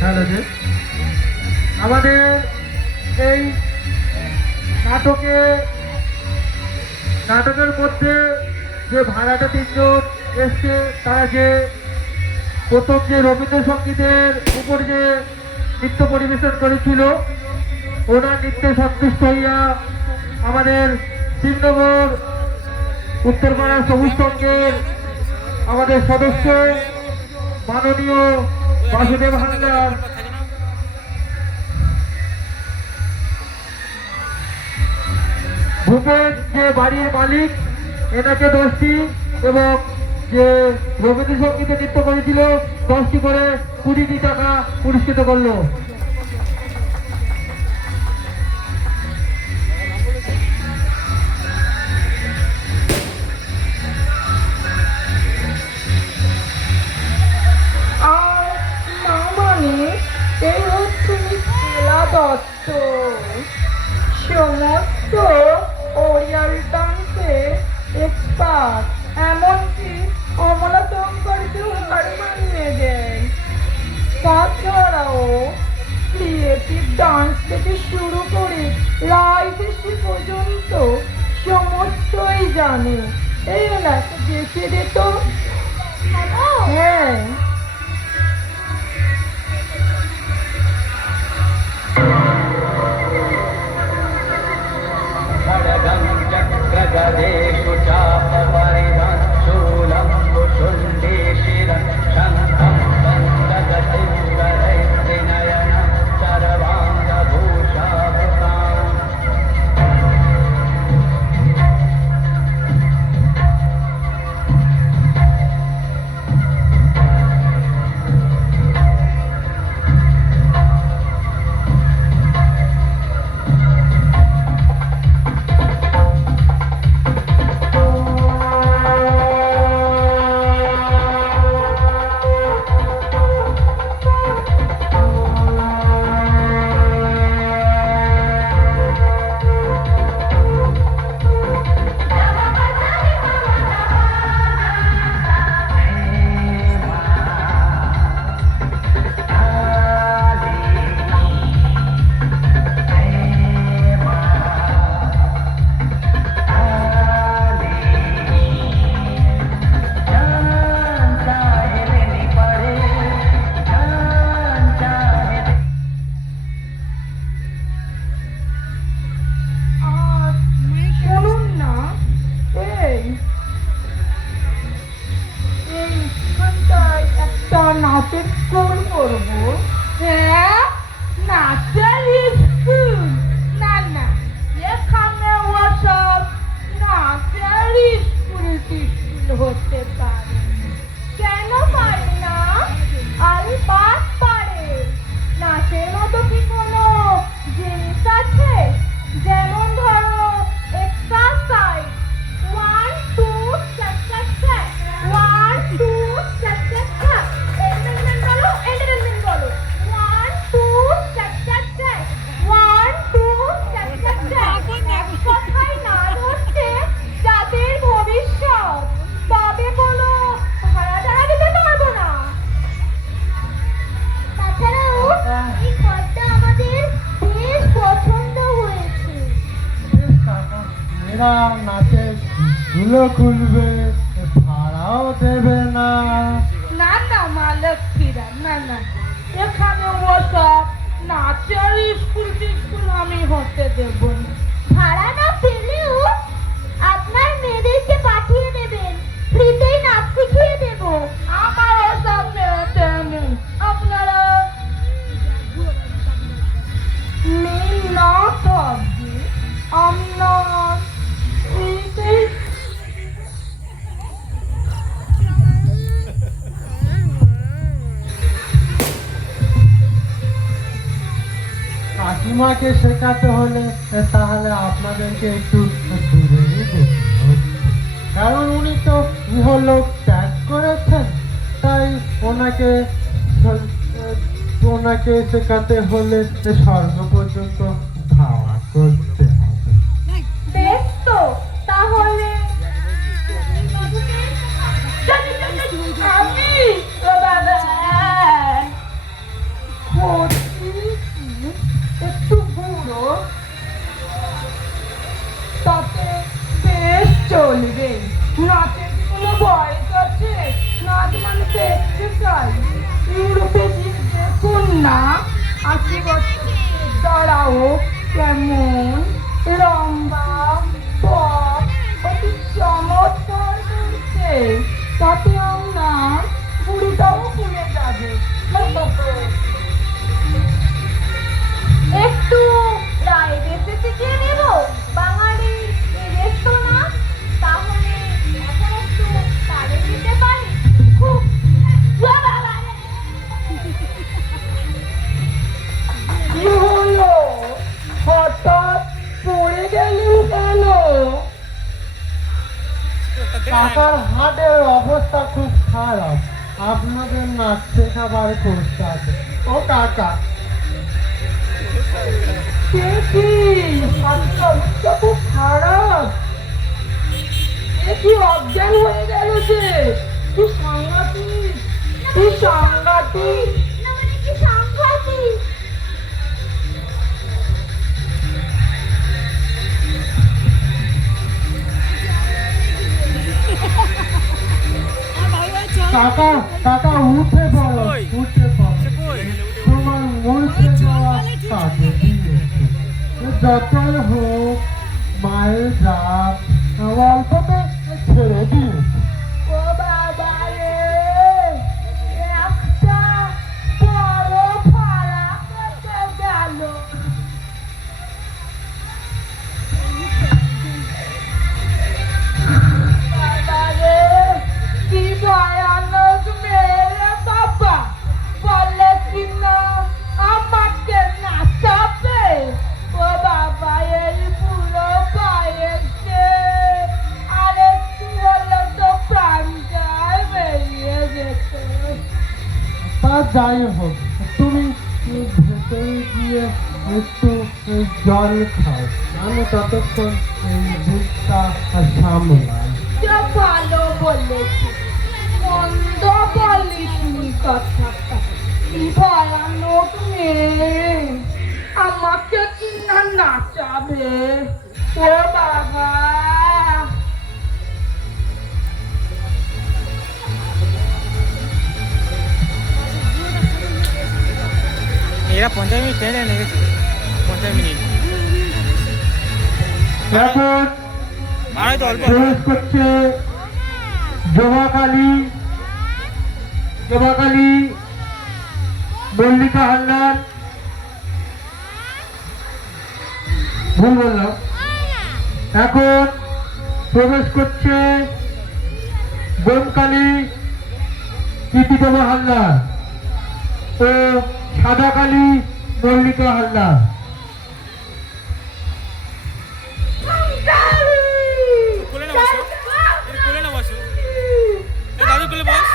Hello জি, আমাদের এই নাটকের মধ্যে যে ভাড়াটা তিনজন এসছে, তারা যে প্রথম যে রবীন্দ্রসঙ্গীতের উপর যে নৃত্য পরিবেশন করেছিল, ওনার নৃত্যে সন্তুষ্ট হইয়া আমাদের শ্রীনগর উত্তরপাড়া সবুজ সংঘের আমাদের সদস্য মাননীয় বাসুদেব হালদার ভূপেন যে বাড়ির মালিক, এনাকে 10টি এবং যে রবীন্দ্রসঙ্গীতে নৃত্য করেছিল 10টি করে 20টি টাকা পুরস্কৃত করলো। আর না মানে এই হচ্ছে মিথিলা দত্ত, সমস্ত ওরিয়াল ডান্সে এক্সপার্ট, এমনকি অমলা শঙ্করকেও হার মানিয়ে দেয়। তাছাড়াও ক্রিয়েটিভ ডান্স থেকে শুরু করে রাজনীতি পর্যন্ত সমস্তই জানে। এই ওনাকে দেখে দিত। হ্যাঁ, चक्रगदेषु चापपरिधान शूलं कुशुण्डेशिरं शङ्खं पञ्चगतिं करैर्त्रिनयनं सर्वाङ्गभूषाभृताम्। আর শুনুন না, এইখানটায় একটা নাচের স্কুল করবো। হ্যাঁ, নাচের স্কুল? না না, এখানে ওসব নাচের স্কুল হতে পারে। কেন পারে না? আলবাত পারে। নাচের মতো কি কোনো জিনিস আছে? যেমন ধরো এক্সারসাইজ, 1 2 1 2 এন্টারটেনমেন্ট বলো, 1 2 1 2 কথাই না ধরছে যাদের ভবিষ্যৎ, তবে কোনো ভাড়া টাড়া দিতে পারবো না। তাছাড়াও এই ঘরটা আমাদের বেশ পছন্দ হয়েছে। এরা নাচে ধুলো খুলবে, ভাড়াও দেবে না। না না মা লক্ষ্মীরা, না না, এখানে ওসব নাচের স্কুল আমি হতে দেব না। ভাড়া না পেলেও আপনার মেয়েদেরকে পাঠিয়ে দেবেন, ফ্রিতেই নাচ শিখিয়ে দেব। আমার ওসব মেয়েতে নেই। আপনারা মেয়ে না থাকবে, আমি না ফ্রিতেই কাকিমাকে শেখাতে হলে তাহলে আপনাদেরকে একটু দূরেই যেতে হবে। কারণ উনি তো ইহলোক ত্যাগ করেছেন, তাই ওনাকে শেখাতে হলে স্বর্গ পর্যন্ত ধাওয়া করতে হবে। বেশ তো, তাহলে আমি দেখতে চাই ইউরোপে দেখুন না 80 বছর তারাও কেমন লম্বা পথ অতি চমৎকার করছে তাতে আপনার বুড়িটাও খুলে যাবে একটু রায় বেঁচে শিখিয়ে নেব বাঙালির এই রেস্তো না তাহলে এখন একটু তালে দিতে পারি খুব বাবা রে। কি হলো হঠাৎ পড়ে গেলেন কেন কাকার হাটের অবস্থা খুব খারাপ, আপনাদের নাচতে খাবার করতে আছে। ও কাকা, সে কি হাতের অবস্থা খুব খারাপ এ কি অজ্ঞান হয়ে গেল যে কি সাংঘাতিক কি সাংঘাতিক না মানে কি সাংঘাতিক কাকা কাকা উঠে পড়ো, উঠে পড়ো, তোমার মরতে যাওয়া কাজে দিয়েছে। যতই হোক মায়ের জাত অল্পতে ছেড়ে দিয়েছে। ও বাবা রে একটা বড় ফাড়া কেটে গেল বাবা রে কি ভয়ানক মেরে বাবা বলে কিনা আমাকে নাচাবে ও বাবা এই পুরো পায়েছে আরে কি হলো তো প্রাণটাই বেরিয়ে যেত তা যাই হোক, তুমি ভেতরে গিয়ে একটু জল খাও, আমি ততক্ষণ এই দুধটা সামলাই। যা ভালো বলেছি মন্দ বলিসনি কথাটা কি ভয়ানক মেয়ে আমাকে কিনা নাচাবে ও বাবা এরা 50 মিনিট ট্রেনে লেগেছে 50 মিনিট এখন আর তো অল্প প্রবেশ করছে জমাকালী মল্লিকা হালদার, ভুল বললাম। এখন প্রবেশ করছে বোমকালী কীর্তিতমা হালদার ও সাদাকালী মল্লিকা হালদার। কোলে না বসো কোলে না বসো দাদু কোলে বস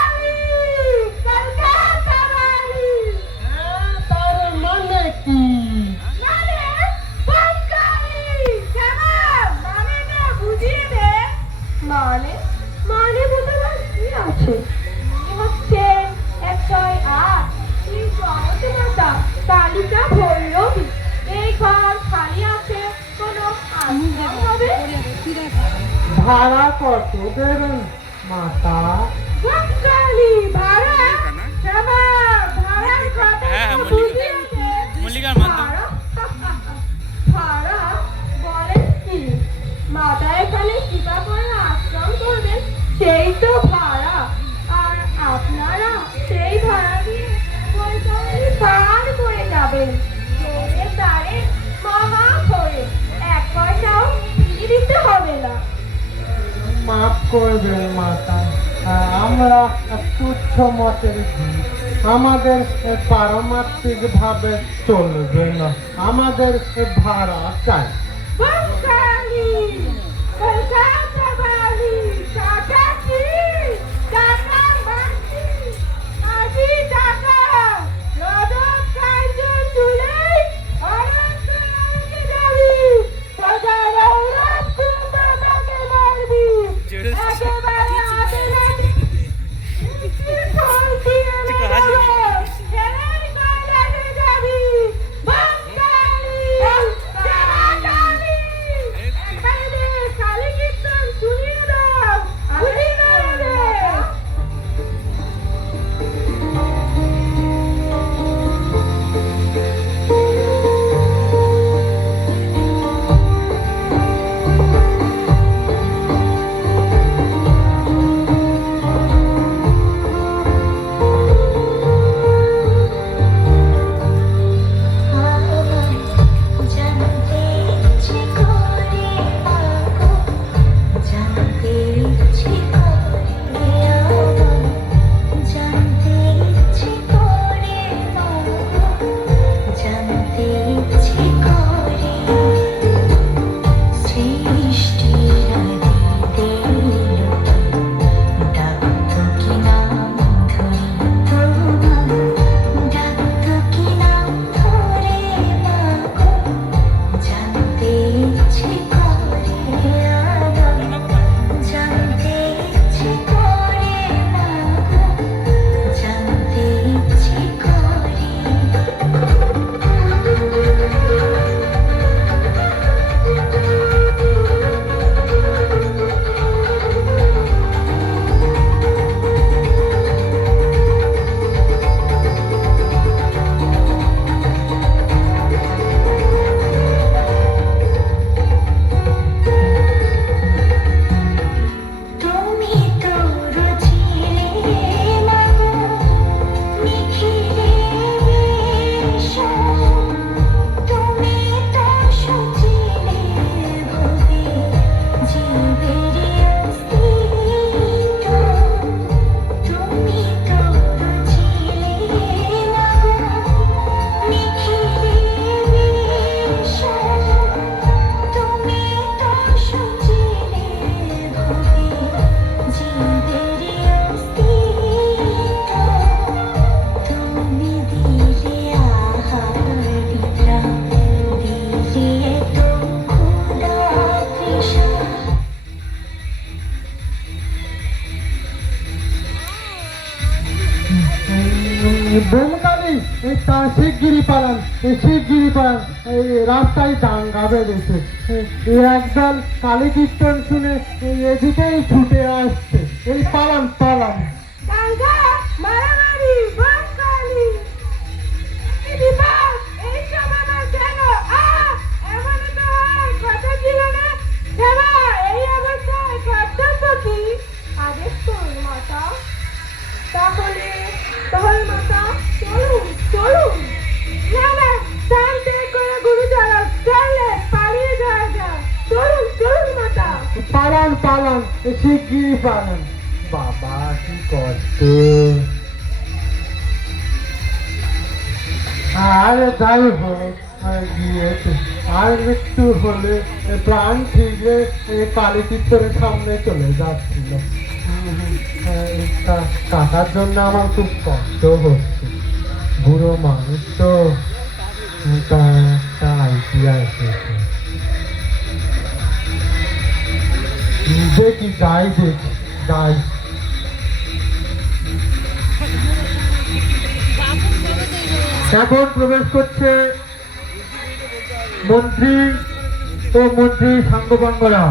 তার মানে কি? মানে বলতে কি আছে হচ্ছে 108 এই জগতে মাতা কালিকা ভৈরবী এই ঘর খালি আছে কোনো আশ্রম হবে ভাড়া কত দেবেন মাতা? কালী ভাড়া শ্যামা ভাড়ার কথা হ্যাঁ, বুঝিয়েছে মল্লিকার মাধ্যম ভাড়া বলেন কি মাতা এখানে কৃপা করে আশ্রম করবেন সেই তো ভাড়া আর আপনারা সেই ভাড়া দিয়ে বৈকালী পার করে যাবেন জোরে তারে মহা করে 1 পয়সাও ফিরিয়ে দিতে হবে না মাফ করবেন মাতা, আমরা তুচ্ছ মতের জীব, আমাদের পারমাত্মিক ভাবে চলবে না, আমাদের ভাড়া চাই। বঙ্গালী কলকাতা বালি টাকা কি টাকা মাটি আজি টাকা রদত কাইজে তুলে অনন্ত নামকে যাবি সদা রৌরব কুম্ভকে মারবি একেবারে হাতে নাকি ফলতি এনে যাবে ছেলের কয়লাতে যাবি বঙ্গালী বোমকালি তা শিগগিরি পালান, শিগগিরি পালান, এই রাস্তায় দাঙ্গা বেড়েছে। একদল কালী কীর্তন শুনে এদিকেই ছুটে আসছে। এই পালান পালান। দাঙ্গা, মারামারি, বাঙালি। বিভাগ, এইসব আবার কেন? এমন তো আর কথা ছিল না। দেবা, এই অবস্থায় কর্তব্য কি? আদেশ করুন মাতা। তাহলে মাতা চলুন চলুন। না না, স্থান ত্যাগ করে গুরুজরা চললে পালিয়ে যাওয়া যায়। চলুন চলুন মাতা। পালান পালান, শিগগিরি পালান। বাবা কি কষ্ট। আর যাই হোক, গিয়েছে আর একটু হলে প্রাণ ফিরে কালী কীর্তনের সামনে চলে যাচ্ছিল। কাটার জন্য আমার খুব কষ্ট হচ্ছে। বুড়ো মানুষ তো, একটা আইডিয়া এসেছে। দেখি যাই যাই। এখন প্রবেশ করছে মন্ত্রী ও মন্ত্রী সাঙ্গপাঙ্গরা।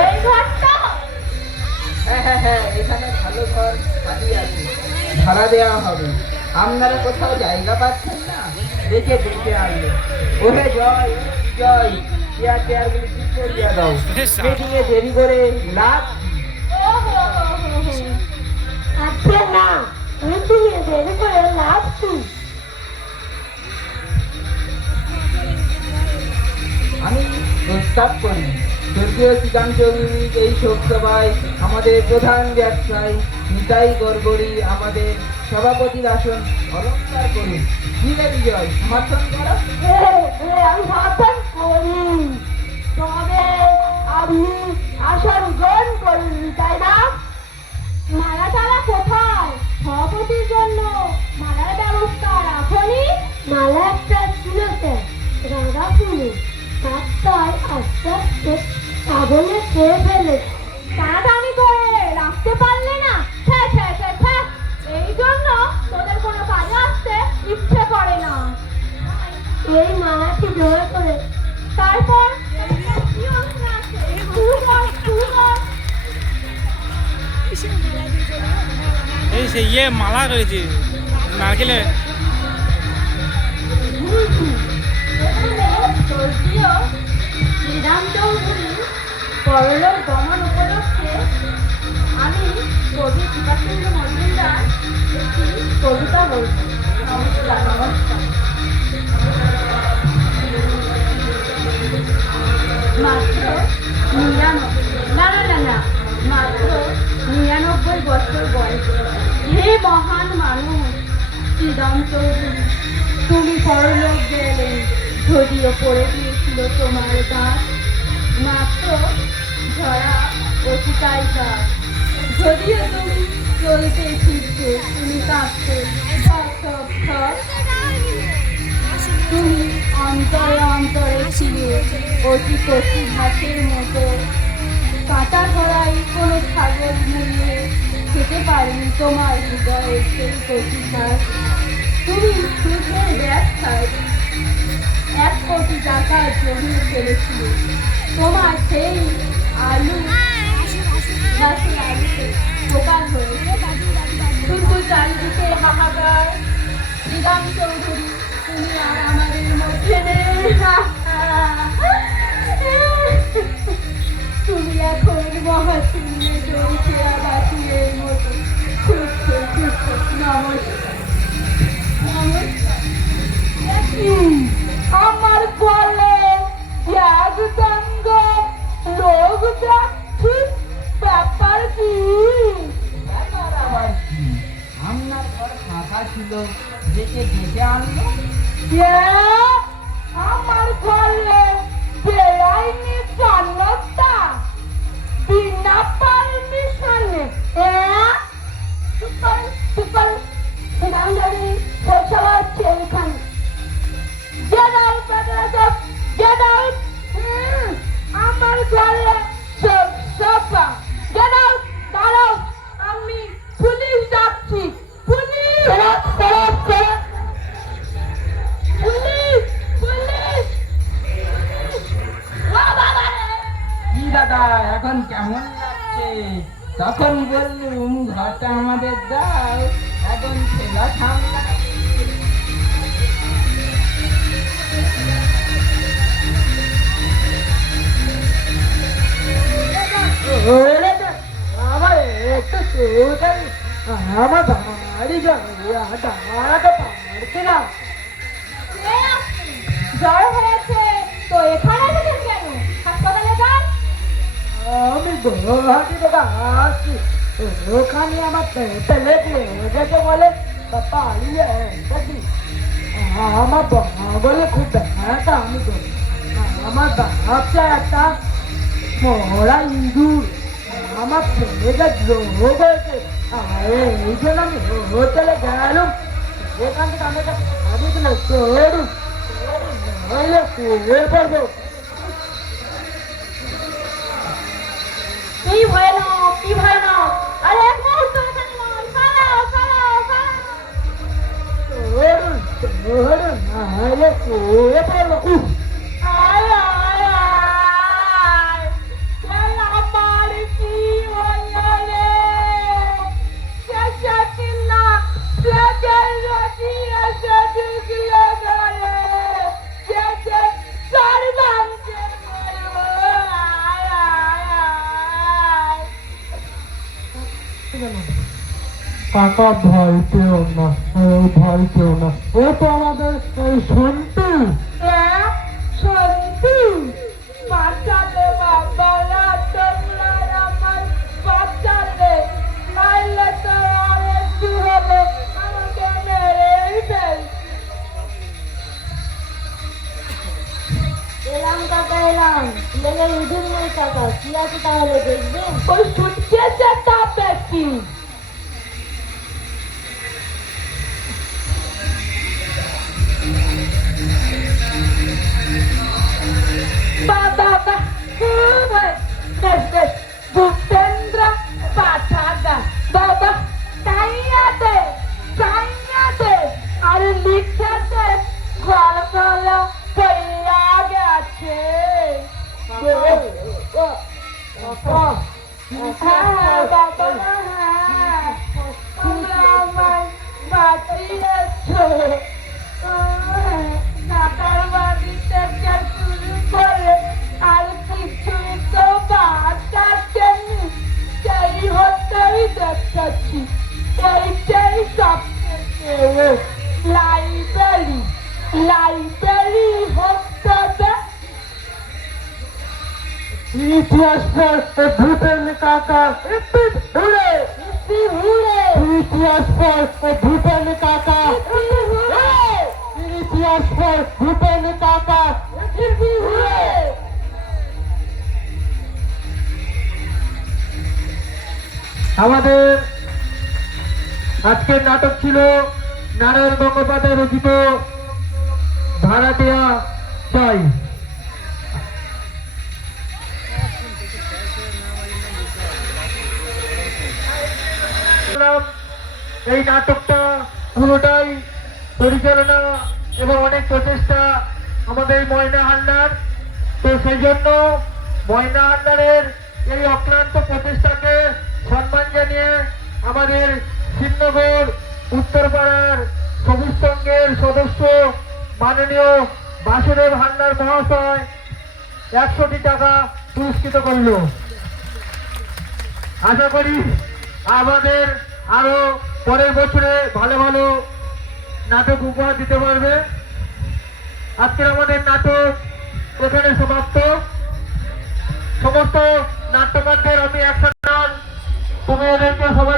এই ঘরটা হ্যাঁ, এখানে ভালো ঘর খালি আছে, ভাড়া দেওয়া হবে। আপনারা কোথাও জায়গা পাচ্ছেন না, দেখে আনলো। ওহে জয় জয়, চেয়ারগুলি ঠিক করিয়া দাও। মিটিংয়ে দেরি করে লাভ। আচ্ছা না, মিটিংয়ে দেরি করে লাভ কি? আমি প্রস্তাব করি, স্বর্গীয় শ্রীকান্ত চৌধুরী এই শোকসভায় আমাদের প্রধান ব্যবসায়ী নিতাই গড়গড়ি আমাদের সভাপতির আসন অলঙ্কার করুন। দিলে বিজয়, সমর্থন করো। আমি সমর্থন করি, তবে আপনি আসন গ্রহণ করুন, তাই না? মালা টালা কোথায়? সভাপতির জন্য মালার ব্যবস্থা রাখনি? মালা একটা ছিল রাধা ফুলে, রাস্তায় আস্তে আস্তে আগুনে খেয়ে ফেলে। টানাটানি করে রাখতে পারলে না? এই জন্য তোদের কোনো কাজে আসতে ইচ্ছে করে না। এই মালাটি জোড়া করে তারপর এই সে মালা রয়েছে নারকেলের। শ্রীরাম চৌধুরী পরলোক গমন উপলক্ষে আমি কবি কৃপাচন্দ্র মজুমদার একটি কবিতা বলছি। নমস্কার নমস্কার। মাত্র 99 বছর বয়স। হে মহান মানুষ শ্রীরাম চৌধুরী, তুমি পরলোক গেলে, যদিও পড়ে দিয়েছিল তোমার গাছ, মাত্র ঝরা অতিকাই গাছ। যদিও তুমি চলতে ফিরতে, তুমি কাঁদতে তুমি অন্তরে অন্তরে ছিলে অতি কচি ঘাসের মতো। কাঁটা ধরাই কোনো ছাগল মুড়িয়ে খেতে পারেনি তোমার হৃদয়ের সেই কচি ঘাস। তুমি সুখের ব্যবসায় 1 কোটি টাকা জমিয়ে ফেলেছিলে। তোমার সেই আলু গাছের আলুতে দোকান হয়েছে, শুধু চারিদিকে হাহাকার। শ্রীরাম চৌধুরী, তুমি আর আমাদের মধ্যে নেই। তুমি এখন মহাশূন্যে চলছে আবাসের মতো ছুটছে ছুটছে। নমস্কার নমস্কার। আমার বলে এক দণ্ড লোক যাচ্ছি, ব্যাপার কি? ব্যাপার আবার কি? আপনার ঘর ফাঁকা ছিল, দেখে আনলো। আমার ঘরে বেআইনি জন্মটা বিনা পারমিশনে। রামজারি পৌঁছাবার হচ্ছে এখানে। যে তখন বললুম ঘরটা আমাদের দাও, এখন ছেলা সামলা। আমার একটু চৌকাই আমার বাড়ি দাঁড়াতে পারছি না। জ্বর হয়েছে তো এখানে এসেছেন কেন? হাসপাতালে যান। আমি গুয়াহাটি থেকে আসছি, ওখানে আমার ছেলে লেগেছে বলে পালিয়ে এসেছি। আমার বলে খুব ব্যথা, আমি আমার বাচ্চা একটা মরা ইঁদুর আমার ছেলেকে রোগ হয়েছে, এই জন্য আমি হোটেলে গেলাম। এখান থেকে আমি একটা ভাবি দিল চড়ুন, নইলে শুয়ে পড়বো। কি ভয়ানক, কি ভয়ানক! আরে এক মুহূর্ত এখানে নয়, পালাও, পালাও, পালাও। চড়ুন চড়ুন, নইলে শুয়ে পড়বো। আয় আয় আয়, আমার কি হলো রে? শেষে না প্লেটের রুটি এসে ঢুকলো ঘরে, শেষে সর্বাঙ্গে মরবো। আয় আয় আয়। কাকা ভয় পেও না, ভয় পেও না, ও তো আমাদের সন্তু। সন্তু, বাঁচালে বাবারা, তোমরা আমার বাঁচালে, নাইলে তো অনেক কি হবে, আমাকে মেরেই ফেল। এলাম কাকা, এলাম। লেগে ইঁদুর নেই কাকা, কি আছে তাহলে দেখবেন? ওই সুটকেসে টাপে কি? বাবা বা বেশ বেশ, ভূপেন্দ্র পাঠাগা বাবা, তাইয়া দে, আর লিখে দে, গলগলা পইয়া গেছে। হ্যাঁ বাবা, হ্যাঁ, তোমরা আমায় বাঁচিয়েছো। কাকার বাড়ি থেকে শুরু করে আর কিছুই তো বাঁচাচ্ছেনি, সেই হতেই দেখেছি। এইটাই সবথেকে লাইব্রেরি, লাইব্রেরি হতে ইতিহাস পর ভূপেন কাকা ঘুরে, ইতিহাস পর ভূপেন কাকা, ইতিহাস পর ভূপেন কাকা ঘুরে। আমাদের আজকের নাটক ছিল নারায়ণ গঙ্গোপাধ্যায় রচিত ভাড়াটিয়া চাই। এই নাটকটা পুরোটাই পরিচালনা এবং অনেক প্রচেষ্টা আমাদের ময়না হালদার। তো সেই জন্য ময়না হালদারের এই অক্লান্ত প্রচেষ্টাকে সম্মান জানিয়ে আমাদের শ্রীনগর উত্তরপাড়ার সবুজ সংঘের সদস্য মাননীয় বাসুদেব হালদার মহাশয় 100টি টাকা পুরস্কৃত করল। আশা করি আমাদের আরো পরের বছরে ভালো ভালো নাটক উপহার দিতে পারবে। আজকের আমাদের নাটক এখানে সমাপ্ত। সমস্ত নাট্যকারদের আমি একসাথে তুমি এদেরকে সবাই